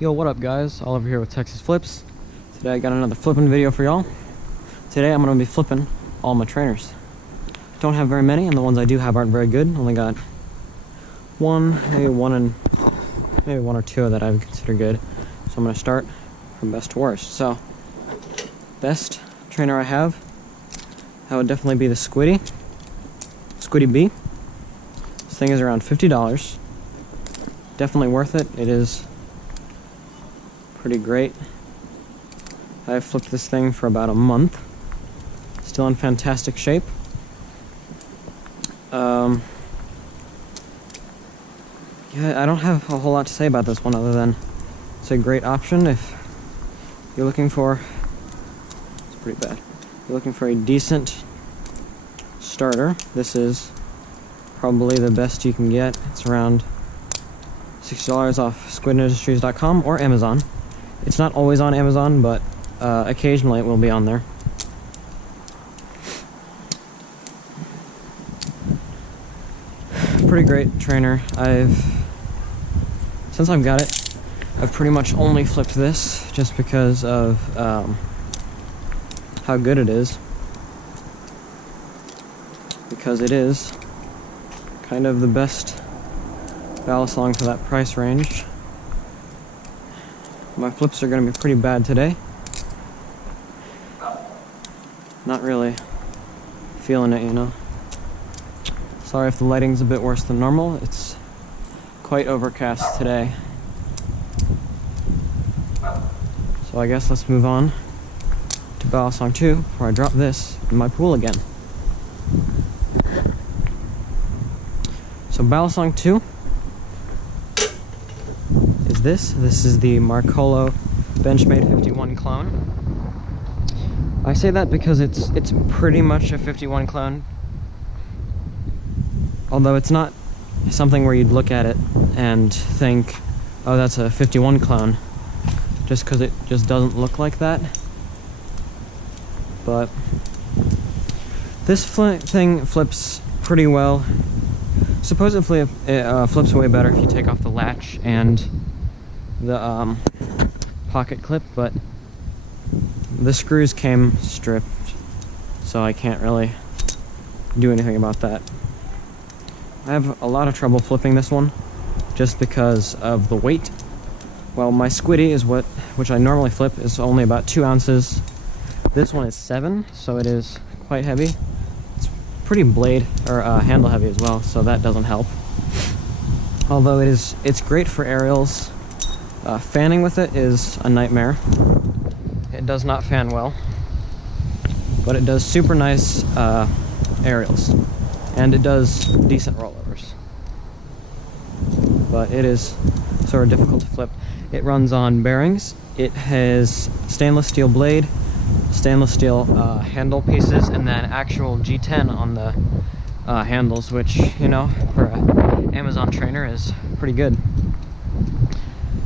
Yo, what up guys? Oliver here with Texas Flips. Today I got another flipping video for y'all. Today I'm going to be flipping all my trainers. Don't have very many, and the ones I do have aren't very good. Only got maybe one or two that I would consider good. So I'm going to start from best to worst. So, best trainer I have, that would definitely be the Squiddy B. This thing is around $50. Definitely worth it. It is pretty great. I've flipped this thing for about a month. Still in fantastic shape. Yeah, I don't have a whole lot to say about this one other than it's a great option if you're looking for, it's pretty bad, you're looking for a decent starter. This is probably the best you can get. It's around $60 off squidindustries.com or Amazon. It's not always on Amazon, but occasionally it will be on there. Pretty great trainer. Since I've got it, I've pretty much only flipped this just because of how good it is. Because it is kind of the best ballast line for that price range. My flips are going to be pretty bad today. Not really feeling it, you know. Sorry if the lighting's a bit worse than normal. It's quite overcast today. So I guess let's move on to Ballast Line 2 before I drop this in my pool again. So Ballast Line 2 is this. This is the Marcolo Benchmade 51 clone. I say that because it's pretty much a 51 clone. Although it's not something where you'd look at it and think, oh, that's a 51 clone, just because it just doesn't look like that. But this thing flips pretty well. Supposedly it flips way better if you take off the latch and the pocket clip, but the screws came stripped, so I can't really do anything about that. I have a lot of trouble flipping this one just because of the weight. Well, my Squiddy is which I normally flip is only about 2 ounces. This one is 7, so it is quite heavy. It's pretty blade or handle heavy as well, so that doesn't help. Although it's great for aerials. Fanning with it is a nightmare. It does not fan well, but it does super nice aerials. And it does decent rollovers. But it is sort of difficult to flip. It runs on bearings. It has stainless steel blade, stainless steel handle pieces, and then actual G10 on the handles, which, you know, for an Amazon trainer is pretty good.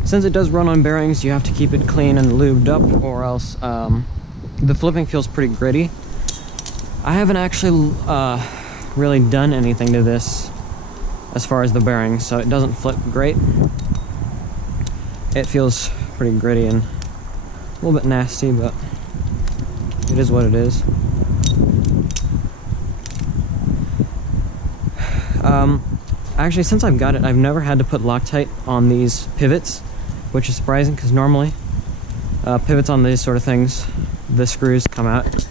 Since it does run on bearings, you have to keep it clean and lubed up, or else the flipping feels pretty gritty. I haven't actually really done anything to this as far as the bearings, so it doesn't flip great. It feels pretty gritty and a little bit nasty, but it is what it is. Actually, since I've got it, I've never had to put Loctite on these pivots, which is surprising because normally pivots on these sort of things, the screws come out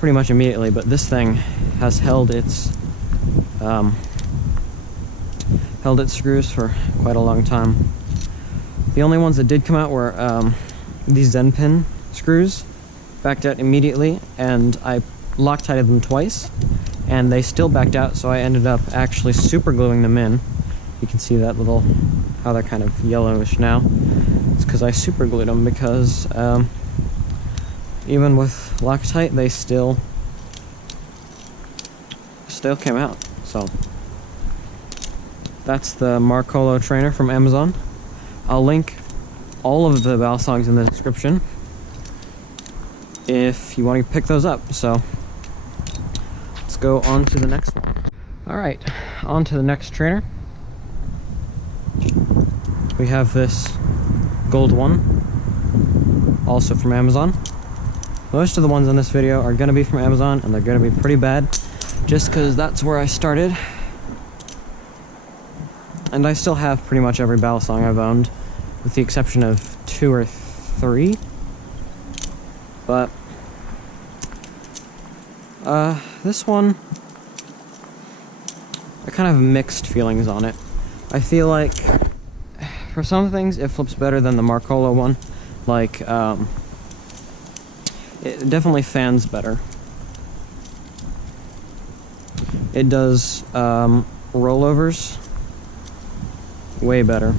pretty much immediately, but this thing has held its screws for quite a long time. The only ones that did come out were these Zen pin screws, backed out immediately, and I Loctited them twice, and they still backed out, so I ended up actually super gluing them in. You can see that little, how they're kind of yellowish now. It's because I super glued them, because even with Loctite, they still came out. So that's the Marcolo trainer from Amazon. I'll link all of the ballast songs in the description if you want to pick those up. So let's go on to the next one. Alright, on to the next trainer. We have this gold one, also from Amazon. Most of the ones in this video are going to be from Amazon, and they're going to be pretty bad, just because that's where I started. And I still have pretty much every Balisong I've owned, with the exception of 2 or 3. But this one, I kind of have mixed feelings on it. I feel like for some things it flips better than the Marcola one. Like, it definitely fans better. It does rollovers way better,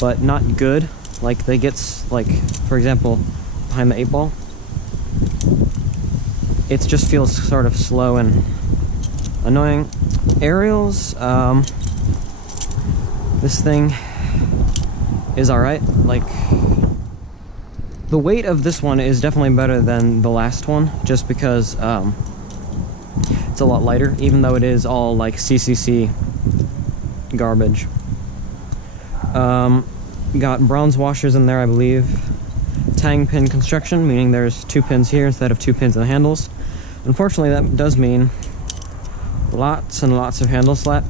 but not good. Like, they get, like, for example, behind the 8-ball, it just feels sort of slow and annoying. Aerials, this thing is alright. Like, the weight of this one is definitely better than the last one, just because it's a lot lighter, even though it is all like CCC garbage. Got bronze washers in there, I believe. Tang pin construction, meaning there's 2 pins here instead of 2 pins in the handles. Unfortunately, that does mean lots and lots of handle slap.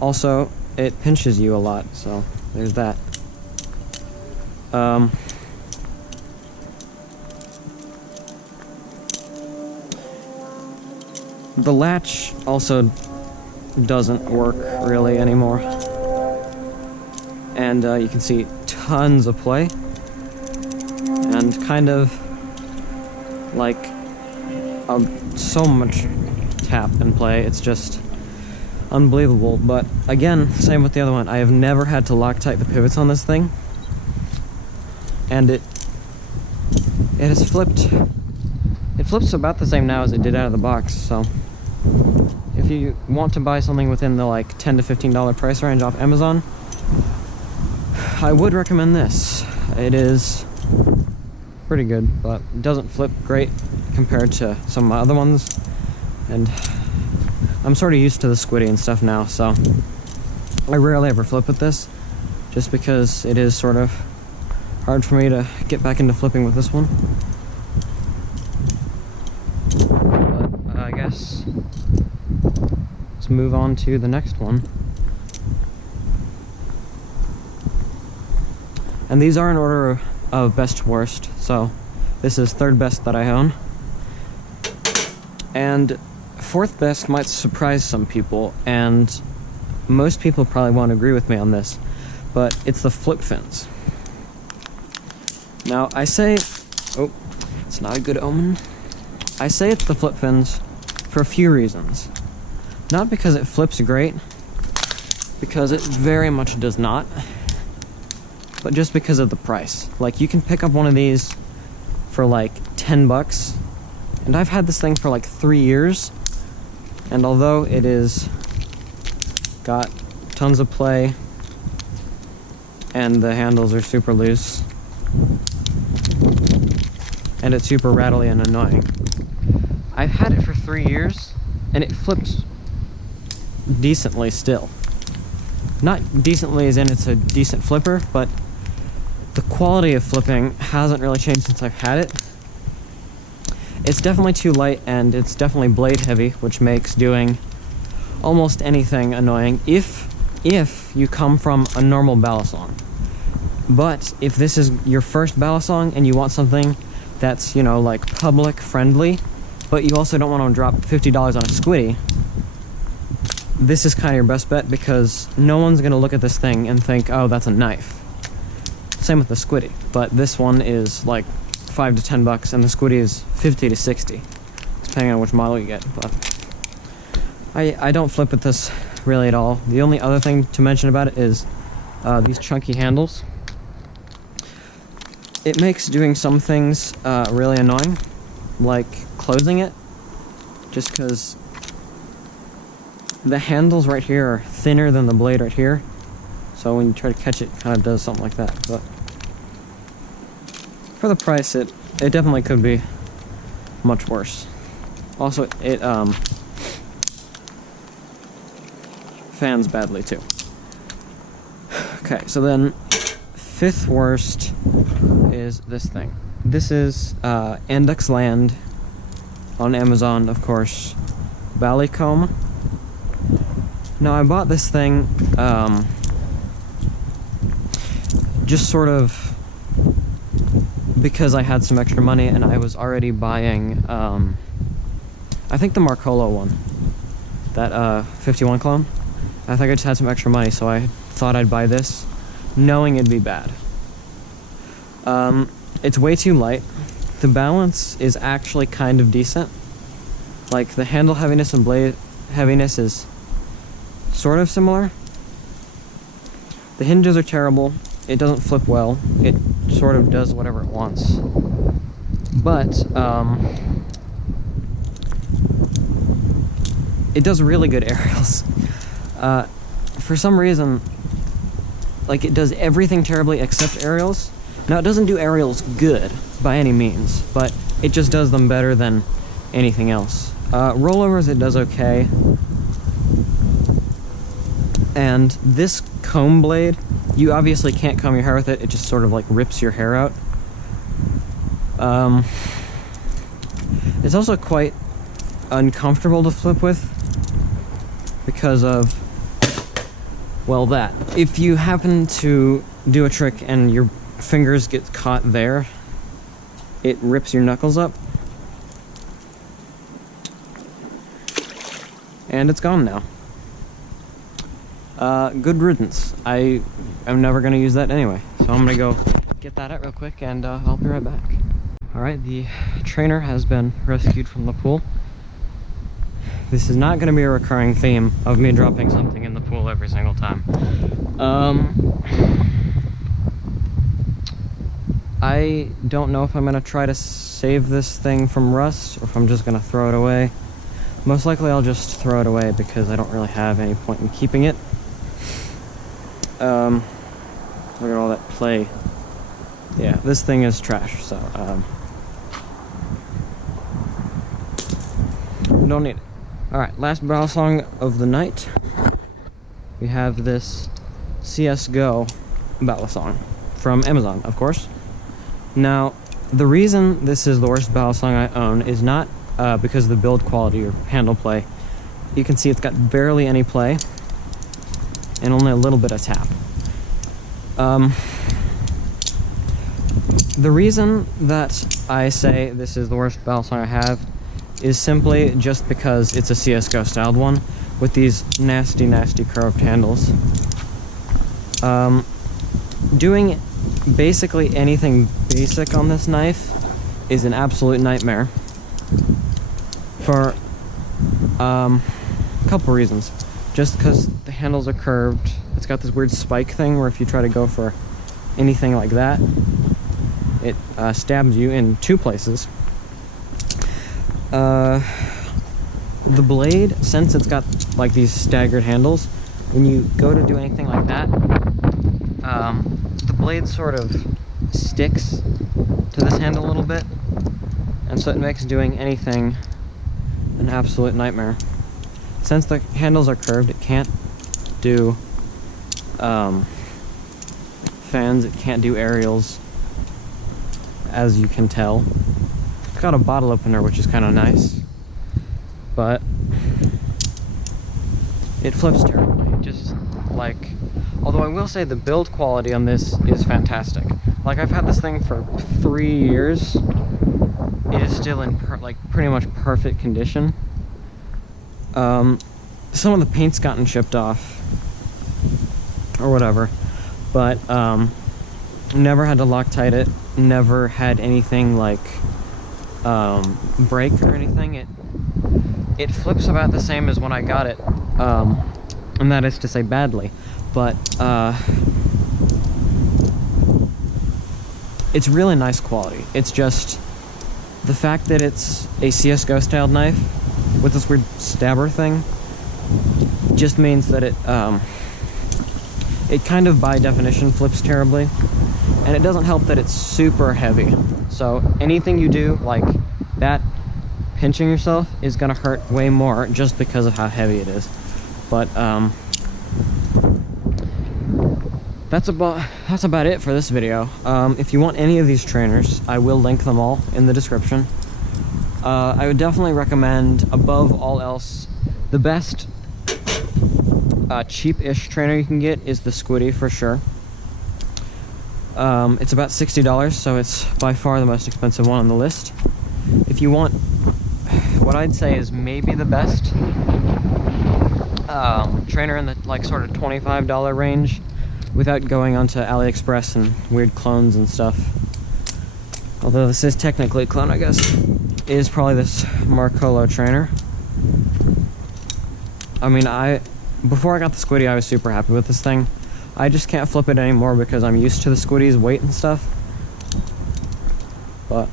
Also, it pinches you a lot, so there's that. The latch also doesn't work really anymore. And you can see tons of play. And kind of like so much tap and play. It's just unbelievable. But again, same with the other one. I have never had to Loctite the pivots on this thing. And it has flipped. It flips about the same now as it did out of the box, so if you want to buy something within the like $10 to $15 price range off Amazon, I would recommend this. It is pretty good, but it doesn't flip great compared to some of my other ones. And I'm sort of used to the squiddy and stuff now, so I rarely ever flip with this, just because it is sort of hard for me to get back into flipping with this one. But I guess let's move on to the next one. And these are in order of best to worst, so this is 3rd best that I own. And 4th best might surprise some people, and most people probably won't agree with me on this, but it's the flip fins. Now, I say, oh, it's not a good omen. I say it's the flip fins for a few reasons. Not because it flips great, because it very much does not, but just because of the price. Like, you can pick up one of these for like 10 bucks, and I've had this thing for like 3 years, and although it is got tons of play, and the handles are super loose, and it's super rattly and annoying, I've had it for 3 years, and it flips decently still. Not decently as in it's a decent flipper, but the quality of flipping hasn't really changed since I've had it. It's definitely too light, and it's definitely blade heavy, which makes doing almost anything annoying if you come from a normal Balisong. But if this is your first Balisong and you want something that's, you know, like public friendly, but you also don't want to drop $50 on a squiddy, this is kind of your best bet, because no one's going to look at this thing and think, oh, that's a knife. Same with the squiddy, but this one is like 5 to 10 bucks, and the squiddy is 50 to 60, depending on which model you get. But I don't flip with this really at all. The only other thing to mention about it is these chunky handles. It makes doing some things really annoying, like closing it, just because the handles right here are thinner than the blade right here, so when you try to catch it, it kind of does something like that. But for the price, it definitely could be much worse. Also, it fans badly too. Okay, so then 5th worst is this thing. This is Andux Land on Amazon, of course. Ballycombe. Now I bought this thing just sort of because I had some extra money and I was already buying I think the Marcolo one, that 51 clone. I think I just had some extra money, so I thought I'd buy this knowing it'd be bad. It's way too light. The balance is actually kind of decent. Like, the handle heaviness and blade heaviness is sort of similar. The hinges are terrible. It doesn't flip well. It sort of does whatever it wants. But, it does really good aerials. For some reason, like, it does everything terribly except aerials. Now, it doesn't do aerials good, by any means, but it just does them better than anything else. Rollovers, it does okay. And this comb blade, you obviously can't comb your hair with it, it just sort of like rips your hair out. It's also quite uncomfortable to flip with because of, well, that. If you happen to do a trick and your fingers get caught there, it rips your knuckles up. And it's gone now. Good riddance. I am never going to use that anyway, so I'm going to go get that out real quick and I'll be right back. Alright, the trainer has been rescued from the pool. This is not going to be a recurring theme of me dropping something in the pool every single time. I don't know if I'm going to try to save this thing from rust or if I'm just going to throw it away. Most likely I'll just throw it away because I don't really have any point in keeping it. Look at all that play. Yeah, this thing is trash, so don't need it. Alright, last battle song of the night. We have this CSGO battle song from Amazon, of course. Now, the reason this is the worst battle song I own is not because of the build quality or handle play. You can see it's got barely any play and only a little bit of tap. The reason that I say this is the worst battle song I have is simply just because it's a CSGO styled one with these nasty, nasty curved handles. Doing basically anything basic on this knife is an absolute nightmare for a couple reasons. Just because the handles are curved, it's got this weird spike thing where if you try to go for anything like that, it stabs you in two places. The blade, since it's got like these staggered handles, when you go to do anything like that, the blade sort of sticks to this handle a little bit, and so it makes doing anything an absolute nightmare. Since the handles are curved, it can't do fans, it can't do aerials, as you can tell. It's got a bottle opener, which is kind of nice, but it flips terribly. Just like, although I will say the build quality on this is fantastic. Like, I've had this thing for 3 years. It is still in like pretty much perfect condition. Some of the paint's gotten chipped off or whatever, but never had to Loctite it, never had anything like break or anything. It flips about the same as when I got it, and that is to say badly, but it's really nice quality. It's just the fact that it's a CSGO styled knife with this weird stabber thing just means that it kind of by definition flips terribly, and it doesn't help that it's super heavy. So anything you do like that, pinching yourself, is gonna hurt way more just because of how heavy it is. But that's about it for this video. If you want any of these trainers, I will link them all in the description. I would definitely recommend, above all else, the best cheap-ish trainer you can get is the Squiddy for sure. It's about $60, so it's by far the most expensive one on the list. If you want, what I'd say is maybe the best trainer in the like sort of $25 range, without going onto AliExpress and weird clones and stuff, although this is technically a clone, I guess, is probably this Marcolo trainer. I mean, before I got the Squiddy, I was super happy with this thing. I just can't flip it anymore because I'm used to the Squiddy's weight and stuff. But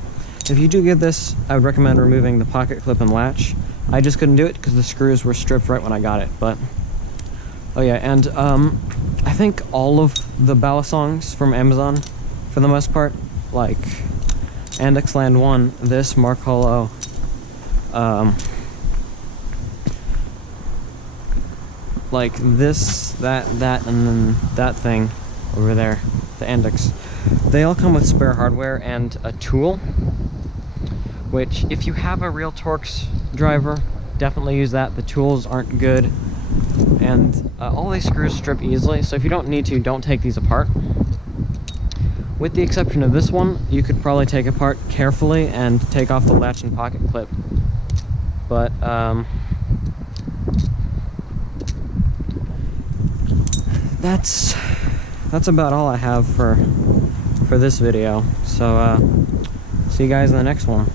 if you do get this, I would recommend removing the pocket clip and latch. I just couldn't do it because the screws were stripped right when I got it. But oh yeah, and I think all of the Balisongs from Amazon, for the most part, like Andex Land 1, this Marcolo, like this, that, and then that thing over there, the Andex, they all come with spare hardware and a tool, which if you have a real Torx driver, definitely use that. The tools aren't good, and all these screws strip easily, so if you don't need to, don't take these apart. With the exception of this one, you could probably take apart carefully and take off the latch and pocket clip. But that's about all I have for this video. So see you guys in the next one.